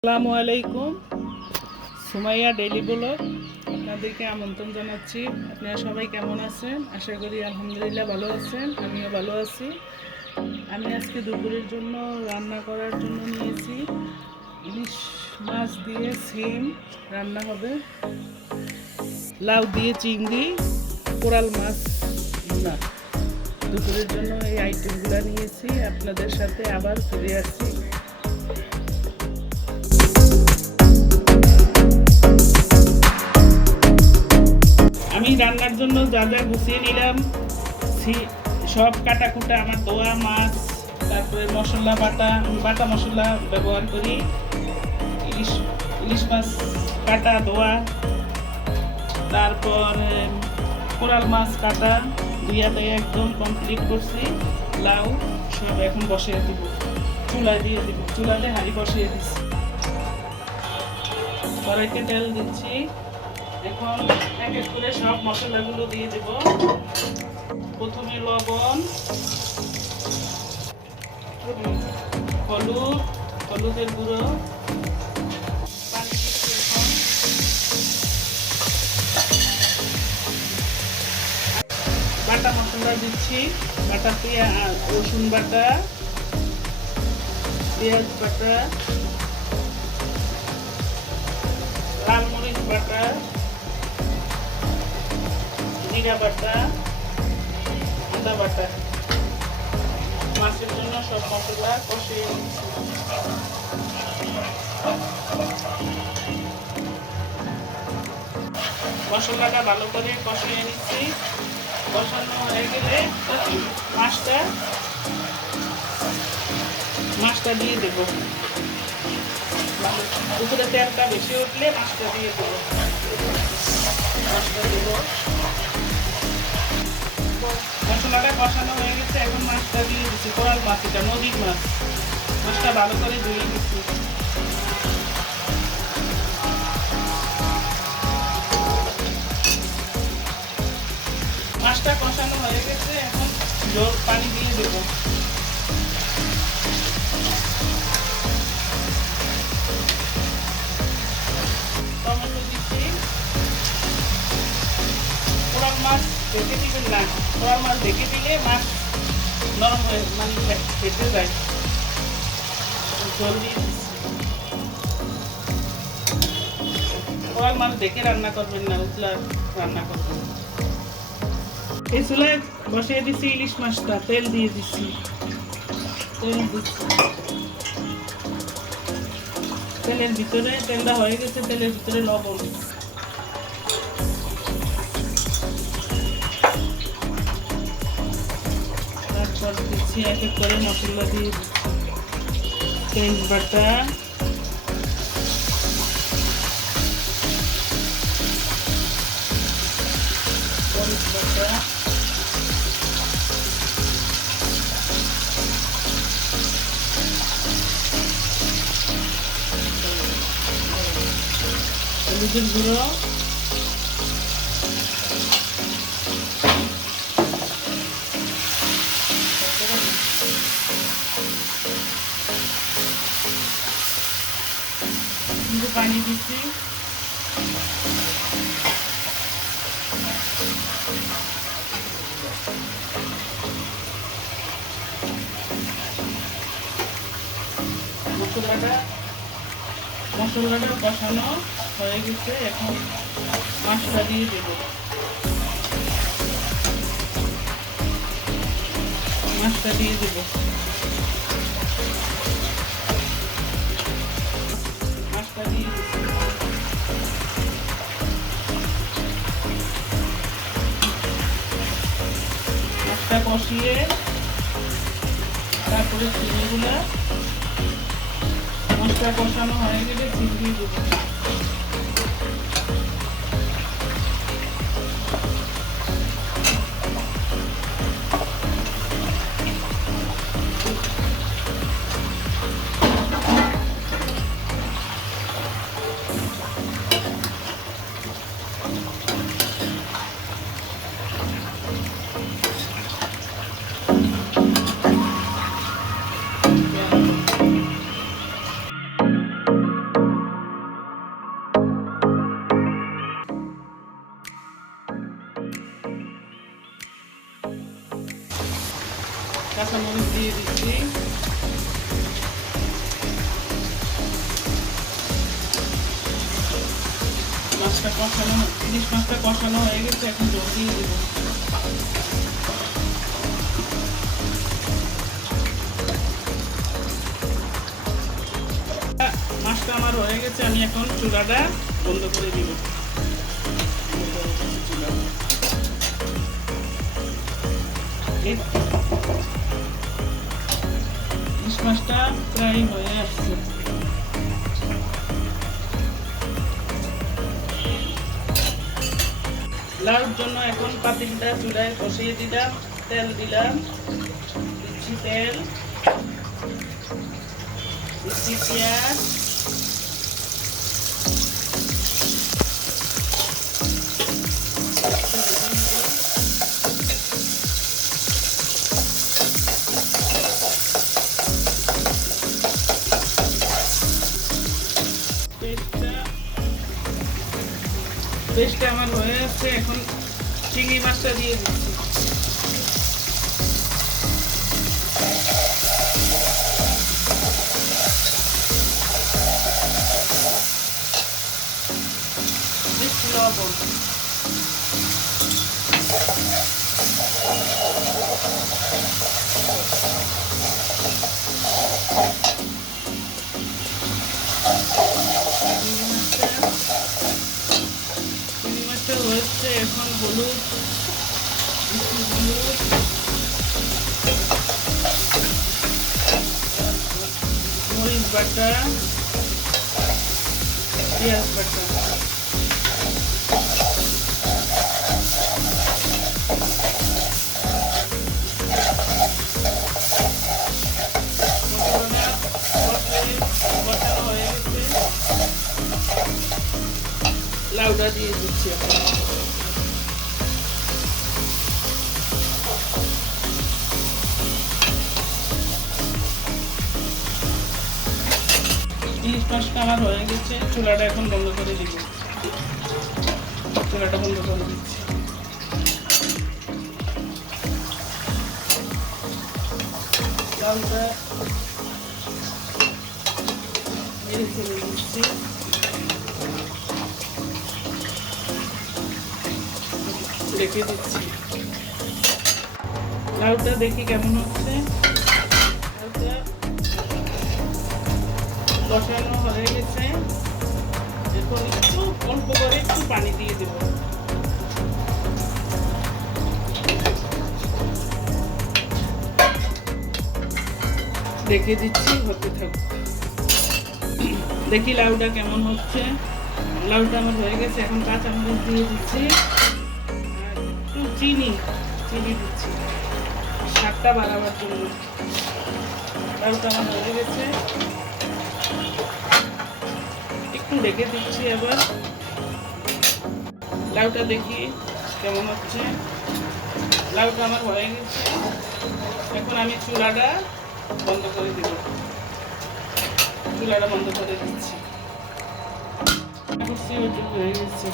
আসসালামু আলাইকুম। Sumaiya daily blog আপনাদেরকে আমন্ত্রণ জানাচ্ছি। আপনারা সবাই কেমন আছেন? আশা করি আলহামদুলিল্লাহ ভালো আছেন, আমিও ভালো আছি। আমি আজকে দুপুরের জন্য রান্না করার জন্য নিয়েছি ইলিশ মাছ দিয়ে সিম রান্না হবে, লাউ দিয়ে চিংড়ি, কোরাল মাছ ভুনা। দুপুরের জন্য এই আইটেমগুলো নিয়েছি। আপনাদের সাথে আবার ফিরে আসছি। আমি রান্নার জন্য যা যা গুছিয়ে নিলাম, সব কাটাকুটা আমার ধোয়া মাছ, তারপরে মশলা বাটা মশলা ব্যবহার করি। ইলিশ ইলিশ মাছ কাটা ধোয়া, তারপর কোরাল মাছ কাটা ধুইয়া দিয়ে একদম কমপ্লিট করছি। লাউ সব এখন বসিয়ে দিব, চুলায় দিয়ে দিব। চুলাতে হাঁড়ি বসিয়ে দিচ্ছি, কড়াইতে তেল দিচ্ছি। এখন এক এক করে সব মশলাগুলো দিয়ে দেব। প্রথমে লবণ, হলুদের গুঁড়ো, পানি দিচ্ছি। এখন বাটা মশলা দিচ্ছি, বাটা পেঁয়াজ, রসুন বাটা, পেঁয়াজ বাটা, লাল মরিচ বাটা, জিরা বাটা, আদা বাটা। মাছের জন্য সব মশলা কষিয়ে নিচ্ছি। মশলাটা ভালো করে কষিয়ে নিচ্ছি। কষানো হয়ে গেলে মাছটা দিয়ে দেবো। উপরে তেলটা বেশি উঠলে মাছটা দিয়ে দেবো। মাছটা দেবো। মশলাটা কষানো হয়ে গেছে, এখন মাছটা দিয়ে দিচ্ছি। কোরাল মাছ, এটা নদীর মাছ। মাছটা ভালো করে ধুয়ে দিচ্ছি। মাছটা কষানো হয়ে গেছে, এখন জল পানি দিয়ে দেব। টমেটো দিচ্ছি। কোরাল মাছ ঢেকে দিবেন না, কোরাল মাছ ঢেকে দিলে মাছ নরম হয়ে ফেটে যায়। জল দিয়ে দিচ্ছি। কোরাল মাছ ঢেকে রান্না করবেন না, উতলা রান্না করবেন। এই চুলায় বসিয়ে দিচ্ছি ইলিশ মাছটা, তেল দিয়ে দিচ্ছি। তেলের ভিতরে তেলটা হয়ে গেছে, তেলের ভিতরে লবণ, তারপর দিচ্ছি এক এক করে মশলা দিয়ে দিচ্ছি। তেজপাতা, মরিচ বাটা, হলুদের গুঁড়ো, পানি দিচ্ছি। মশলাটা কষানো হয়ে গেছে, এখন মাছটা দিয়ে দেব। মাছটা দিয়ে দেব। মাছটা দিয়ে দিচ্ছি। মাছটা কষিয়ে তারপরে চিংড়িগুলো, মাছটা কষানো হয়ে গেলে চিংড়ি দেবো। কাঁচামরিচ দিয়ে দিচ্ছি। মাছটা কষানো, ইলিশ মাছটা কষানো হয়ে গেছে, এখন জল দিয়ে দেবো। মাছটা আমার হয়ে গেছে, আমি এখন চুলাটা বন্ধ করে দিব। ইলিশ মাছটা প্রায় হয়ে আসছে। লাউর জন্য এখন পাতিলটা চুলায় বসিয়ে দিলাম, তেল দিলাম, দিচ্ছি তেল, দিচ্ছি পেঁয়াজ, পেস্টটা আমার হয়ে যাচ্ছে। এখন চিংড়ি মাছটা দিয়ে দিচ্ছি। দিচ্ছি লবণ, হচ্ছে এখন হলুদ, মরিচ বাটা, পেঁয়াজ বাটা, বসানো হয়ে গেছে। লাউটা দিয়ে দিচ্ছি এখন। ইলিশ মাছটা আমার হয়ে গেছে, চুলাটা এখন বন্ধ করে দিব। চুলাটা বন্ধ করে দিচ্ছি। লাউটা নেড়ে চেড়ে দিচ্ছি। রেখে দিচ্ছি। লাউটা দেখি কেমন হচ্ছে। লাউটা বসানো হয়ে গেছে, এখন একটু অল্প করে একটু পানি দিয়ে দেব। রেখে দিচ্ছি, হতে থাকুক। দেখি লাউটা কেমন হচ্ছে। লাউটা আমার হয়ে গেছে, এখন কাঁচামরিচ দিয়ে দিচ্ছি আর একটু চিনি দিচ্ছি স্বাদটা বাড়াবার জন্য। লাউটা আমার হয়ে গেছে, একটু রেখে দিচ্ছি। আবার লাউটা দেখি কেমন হচ্ছে। লাউটা আমার হয়ে গেছে, এখন আমি চুলাটা বন্ধ করে দিব। চুলাটা বন্ধ করে দিচ্ছি। হয়ে গেছে।